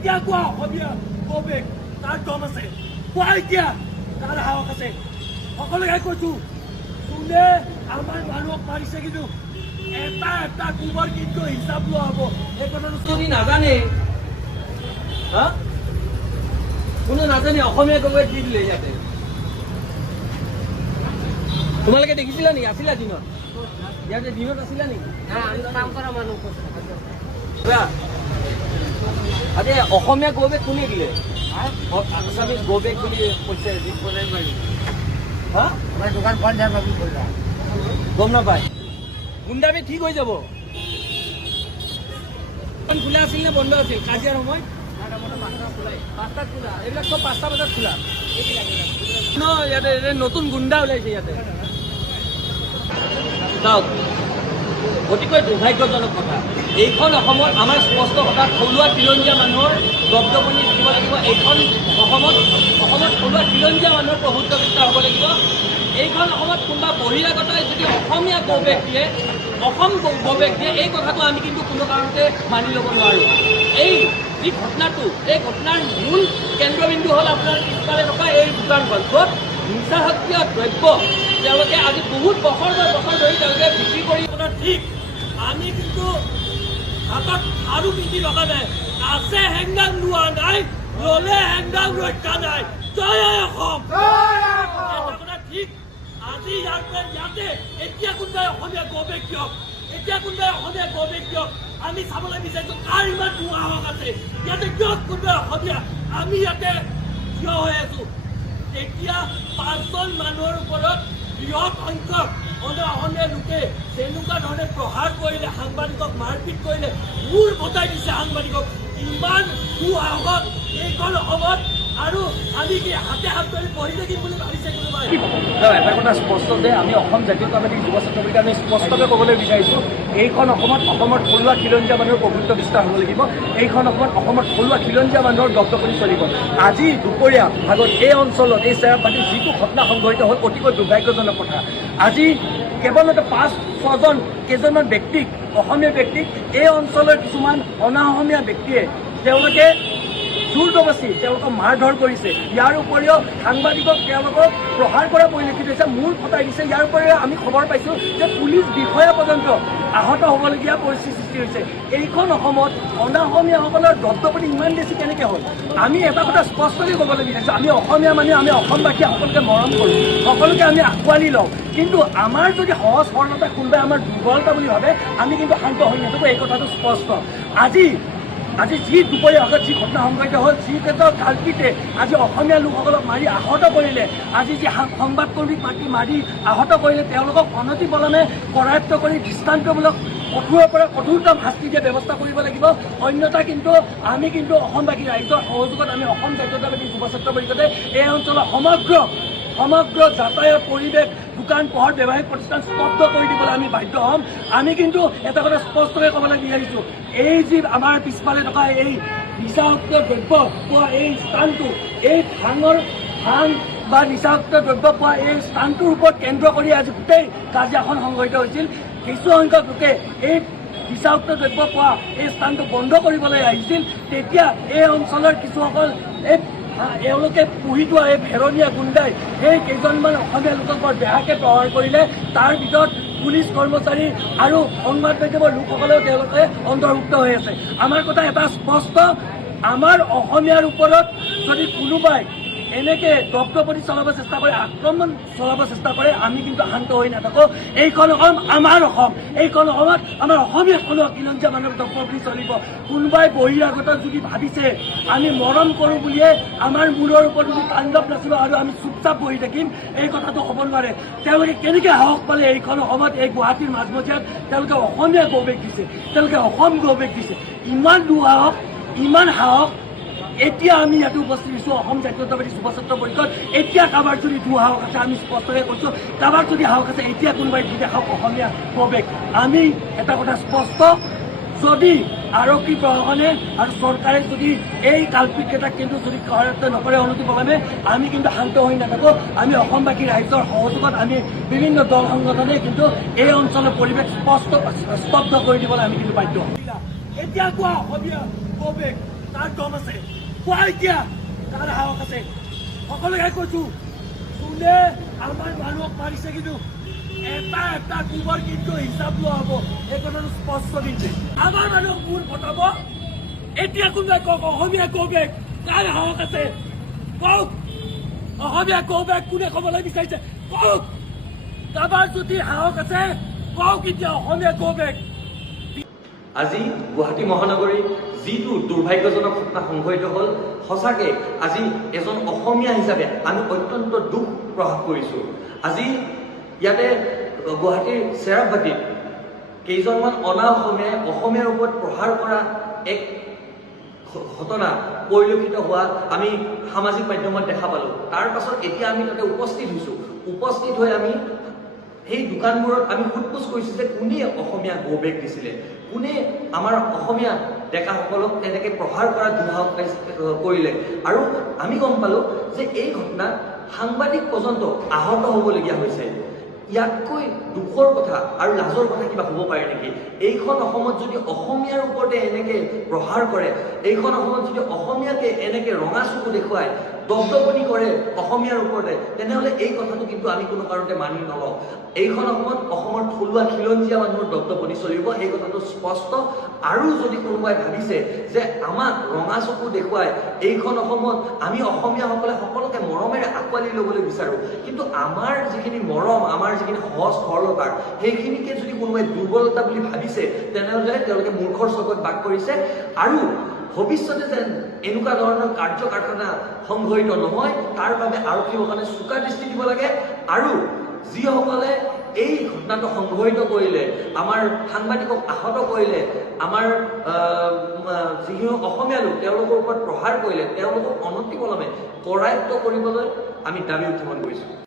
এতিয়া কোৱা অসমীয়া কবেক তাৰ দম আছে কোৱা এতিয়া তাৰ সাহস আছে সকলোকে কৈছো কোনে আমাৰ মানুহক মাৰিছে কিন্তু এটা এটা কুমাৰ কিন্তু হিচাপ লোৱা হ'ব এই কথাটো যদি নাজানে হা কোনো নাজানে অসমীয়া কবেক দি দিলে ইয়াতে তোমালোকে দেখিছিলা নেকি আছিলা দিনত ইয়াতে দিনত আছিলা নেকি কাম কৰা মানুহ আরে অসমীয়া গবেক কোনে দিলে আসামিজ গবেক বুলি কৈছে হ্যাঁ আমার দোকান বন্ধ है बाबू बोल रहा গম নাপায় গুণ্ডাবি ঠিক হৈ যাব খোলা আছিল নে বন্ধ আছিল কাজিয়াৰ সময় পাঁচটাত খোলা এইবিলাক চব 5টা বজাত খোলা ইয়াতে নতুন গুণ্ডা ওলাইছে ইয়াতে চাওক অতিকৈ দুৰ্ভাগ্যজনক কথা এইখন অসমত আমাৰ স্পষ্ট কথা থলুৱা খিলঞ্জীয়া মানুহৰ দপদপনি থাকিব লাগিব এইখন অসমত থলুৱা খিলঞ্জীয়া মানুহৰ প্ৰভুত্ব বিস্তাৰ হ'ব লাগিব এইখন অসমত কোনোবা বহিৰাগতই যদি অসমীয়া গবেক দিয়ে অসম গবেক দিয়ে এই কথাটো আমি কিন্তু কোনো কাৰণতে মানি ল'ব নোৱাৰোঁ এই যি ঘটনাটো এই ঘটনাৰ মূল কেন্দ্ৰবিন্দু হ'ল আপোনাৰ পিছফালে থকা এই দোকানখন য'ত নিচাসক্ৰিয় দ্ৰব্য তেওঁলোকে আজি বহুত বছৰ ধৰি তেওঁলোকে বিক্ৰী কৰি আপোনাৰ ঠিক আমি কিন্তু হাতত আৰু পিন্ধি ৰখা নাই আছে হেংদাং লোৱা নাই ল'লে হেংদাং ৰক্ষা নাই জয় অসম এটা ঠিক আজি ইয়াতে এতিয়া কোনোবাই অসমীয়া গবেক দিয়ক আমি চাবলৈ বিচাৰিছোঁ কাৰ ইমান দুঃসাহস আছে ইয়াতে কিয় কোনোবাই অসমীয়া আমি ইয়াতে থিয় হৈ আছোঁ এতিয়া 5জন মানুহৰ ওপৰত বৃহৎ সংখ্যক অসমীয়া লোকে তেনেকুৱা ধৰণে প্ৰহাৰ কৰিলে সাংবাদিকক মাৰপিট কৰিলে মূৰ বটাই দিছে সাংবাদিকক ইমান দুঃসাহস এইখন অসমত আৰু আমি কি হাতে হাত ধৰি বহি থাকিম বুলি ভাবিছে কোনোবাই এটা কথা স্পষ্ট যে আমি অসম জাতীয়তাবাদী যুৱ ছাত্ৰলীগে আমি স্পষ্টকৈ ক'বলৈ বিচাৰিছোঁ এইখন অসমত থলুৱা খিলঞ্জীয়া মানুহৰ প্ৰভুত্ব বিস্তাৰ হ'ব লাগিব এইখন অসমত থলুৱা খিলঞ্জীয়া মানুহৰ দপদপনি চলিব আজি দুপৰীয়া ভাগত এই অঞ্চলত এই চেৰাপাতিত যিটো ঘটনা সংঘটিত হ'ল অতিকৈ দুৰ্ভাগ্যজনক কথা আজি কেৱলতে 5-6জন কেইজনমান ব্যক্তিক অসমীয়া ব্যক্তিক এই অঞ্চলৰ কিছুমান অনা অসমীয়া ব্যক্তিয়ে তেওঁলোকে জোৰ জবস্তি তেওঁলোকক মাৰধৰ কৰিছে ইয়াৰ উপৰিও সাংবাদিকক তেওঁলোকক প্ৰহাৰ কৰা পৰিলক্ষিত হৈছে মূৰ ফটাই দিছে ইয়াৰ উপৰিও আমি খবৰ পাইছোঁ যে পুলিচ বিষয়া পৰ্যন্ত আহত হ'বলগীয়া পৰিস্থিতি সৃষ্টি হৈছে এইখন অসমত অনা অসমীয়াসকলৰ দপদপনি ইমান বেছি কেনেকৈ হ'ল আমি এটা কথা স্পষ্টকৈ ক'বলৈ বিচাৰিছোঁ আমি অসমীয়া মানুহ আমি অসমবাসী সকলোকে মৰম কৰোঁ সকলোকে আমি আঁকোৱালি লওঁ কিন্তু আমাৰ যদি সহজ সৰলতা কোনোবাই আমাৰ দুৰ্বলতা বুলি ভাবে আমি কিন্তু শান্ত হৈ নাথাকোঁ এই কথাটো স্পষ্ট আজি যি দুপৰীয়া আগত যি ঘটনা সংঘটিত হ'ল যিকেইজন কাল্পিতে আজি অসমীয়া লোকসকলক মাৰি আহত কৰিলে আজি যি সংবাদকৰ্মীক মাৰি আহত কৰিলে তেওঁলোকক অনতিপলমে কৰায়ত্ব কৰি দৃষ্টান্তমূলক কঠোৰৰ পৰা কঠোৰতম শাস্তি দিয়া ব্যৱস্থা কৰিব লাগিব অন্যথা কিন্তু আমি কিন্তু অসমবাসী ৰাইজৰ সহযোগত আমি অসম জাতীয়তাবাদী যুৱ ছাত্ৰ পৰিষদে এই অঞ্চলৰ সমগ্ৰ যাতায়াত পৰিৱেশ দোকান পোহৰ ব্যৱসায়িক প্ৰতিষ্ঠান স্তব্ধ কৰি দিবলৈ আমি বাধ্য হ'ম আমি কিন্তু এটা কথা স্পষ্টকৈ ক'বলৈ বিচাৰিছোঁ এই যি আমাৰ পিছফালে থকা এই নিচাযুক্ত দ্ৰব্য পোৱা এই স্থানটো এই ভাং বা নিচাযুক্ত দ্ৰব্য পোৱা এই স্থানটোৰ ওপৰত কেন্দ্ৰ কৰি আজি গোটেই কাজিয়াখন সংঘটিত হৈছিল কিছু সংখ্যক লোকে এই নিচাযুক্ত দ্ৰব্য পোৱা এই স্থানটো বন্ধ কৰিবলৈ আহিছিল তেতিয়া এই অঞ্চলৰ কিছুসকল এওঁলোকে পুহি থোৱা এই ভেৰণীয়া গুণ্ডাই সেই কেইজনমান অসমীয়া লোকক বৰ বেয়াকৈ প্ৰহাৰ কৰিলে তাৰ ভিতৰত পুলিচ কৰ্মচাৰী আৰু সংবাদ মাধ্যমৰ লোকসকলেও তেওঁলোকে অন্তৰ্ভুক্ত হৈ আছে আমাৰ কথা এটা স্পষ্ট আমাৰ অসমীয়াৰ ওপৰত যদি কোনোবাই এনেকৈ দপদপনি চলাব চেষ্টা কৰে আক্ৰমণ চলাব চেষ্টা কৰে আমি কিন্তু শান্ত হৈ নাথাকোঁ এইখন অসম আমাৰ অসম এইখন অসমত আমাৰ অসমীয়া থলুৱা খিলঞ্জীয়া মানুহৰ দপদপনি চলিব কোনোবাই বহিৰাগত যদি ভাবিছে আমি মৰম কৰোঁ বুলিয়ে আমাৰ মূৰৰ ওপৰত যদি তাণ্ডৱ নাচিব আৰু আমি চুপচাপ বহি থাকিম এই কথাটো হ'ব নোৱাৰে তেওঁলোকে কেনেকৈ সাহস পালে এইখন অসমত এই গুৱাহাটীৰ মাজমজিয়াত তেওঁলোকে অসমীয়া গৌবেগ দিছে তেওঁলোকে অসম গৌবেগ দিছে ইমান দুঃসাহস ইমান সাহস এতিয়া আমি ইয়াতে উপস্থিত হৈছোঁ অসম জাতীয়তাবাদী যুৱ ছাত্ৰ পৰিষদ এতিয়া কাৰোবাৰ যদি দুঃসাহস আছে আমি স্পষ্টকৈ কৈছোঁ কাৰোবাৰ যদি সাহস আছে এতিয়া কোনোবাই দি দেখাওক অসমীয়া গৌবেগ আমি এটা কথা স্পষ্ট যদি আৰক্ষী প্ৰশাসনে আৰু চৰকাৰে যদি এই কাল্পিতকেইটাক কিন্তু যদি কৰায়ত্ব নকৰে অনতিপলমে আমি কিন্তু শান্ত হৈ নাথাকোঁ আমি অসমবাসী ৰাইজৰ সহযোগত আমি বিভিন্ন দল সংগঠনে কিন্তু এই অঞ্চলৰ পৰিৱেশ স্তব্ধ কৰি দিবলৈ আমি কিন্তু বাধ্য হ'ম এতিয়া কোৱা অসমীয়া গৌবেগ তাৰ দম আছে কোৱা এতিয়া তাৰ সাহস আছে সকলোকে কৈছো যোনে আমাৰ মানুহক মাৰিছে কিন্তু এটা এটা কোবৰ কিন্তু হিচাপ লোৱা হ'ব এই কথাটো স্পষ্ট কিন্তু আমাৰ মানুহক মূৰ ফটাব এতিয়া কোনোবাই কওক অসমীয়া কৌবেক কাৰ সাহস আছে কওক অসমীয়া কৌবেক কোনে ক'বলৈ বিচাৰিছে কওক কাৰোবাৰ যদি সাহস আছে কওক এতিয়া অসমীয়া কৌবেক আজি গুৱাহাটী মহানগৰী যিটো দুৰ্ভাগ্যজনক ঘটনা সংঘটিত হ'ল সঁচাকে আজি এজন অসমীয়া হিচাপে আমি অত্যন্ত দুখ প্ৰকাশ কৰিছোঁ আজি ইয়াতে গুৱাহাটীৰ চেৰাপবাটীত কেইজনমান অনা অসমীয়াই অসমীয়াৰ ওপৰত প্ৰহাৰ কৰা এক ঘটনা পৰিলক্ষিত হোৱা আমি সামাজিক মাধ্যমত দেখা পালোঁ তাৰ পাছত এতিয়া আমি তাতে উপস্থিত হৈছোঁ উপস্থিত হৈ আমি সেই দোকানবোৰত আমি সোধপোছ কৰিছোঁ যে কোনে অসমীয়া গৌবেগ দিছিলে কোনে আমাৰ অসমীয়া ডেকাসকলক তেনেকৈ প্ৰহাৰ কৰা দুঃসাহস কৰিলে আৰু আমি গম পালোঁ যে এই ঘটনাত সাংবাদিক পৰ্যন্ত আহত হ'বলগীয়া হৈছে ইয়াতকৈ দুখৰ কথা আৰু লাজৰ কথা কিবা হ'ব পাৰে নেকি এইখন অসমত যদি অসমীয়াৰ ওপৰতে এনেকৈ প্ৰহাৰ কৰে এইখন অসমত যদি অসমীয়াকে এনেকৈ ৰঙা চকু দেখুৱায় দপদপনি কৰে অসমীয়াৰ ওপৰতে তেনেহ'লে এই কথাটো কিন্তু আমি কোনো কাৰণতে মানি নলওঁ এইখন অসমত অসমৰ থলুৱা খিলঞ্জীয়া মানুহৰ দপদপনি চলিব সেই কথাটো স্পষ্ট আৰু যদি কোনোবাই ভাবিছে যে আমাক ৰঙা চকু দেখুৱাই এইখন অসমত আমি অসমীয়াসকলে সকলোকে মৰমেৰে আঁকোৱালি ল'বলৈ বিচাৰোঁ কিন্তু আমাৰ যিখিনি মৰম আমাৰ যিখিনি সহজ সৰলতাৰ সেইখিনিকে যদি কোনোবাই দুৰ্বলতা বুলি ভাবিছে তেনেহ'লে তেওঁলোকে মূৰ্খৰ চকুত বাস কৰিছে আৰু ভৱিষ্যতে যেন এনেকুৱা ধৰণৰ কাৰ্য কাৰখানা সংঘটিত নহয় তাৰ বাবে আৰক্ষীৰ কাৰণে চোকা দৃষ্টি দিব লাগে আৰু যিসকলে এই ঘটনাটো সংঘটিত কৰিলে আমাৰ সাংবাদিকক আহত কৰিলে আমাৰ যিখিনি অসমীয়া লোক তেওঁলোকৰ ওপৰত প্ৰহাৰ কৰিলে তেওঁলোকক অনতিপলমে কৰায়ত্ব কৰিবলৈ আমি দাবী উত্থাপন কৰিছোঁ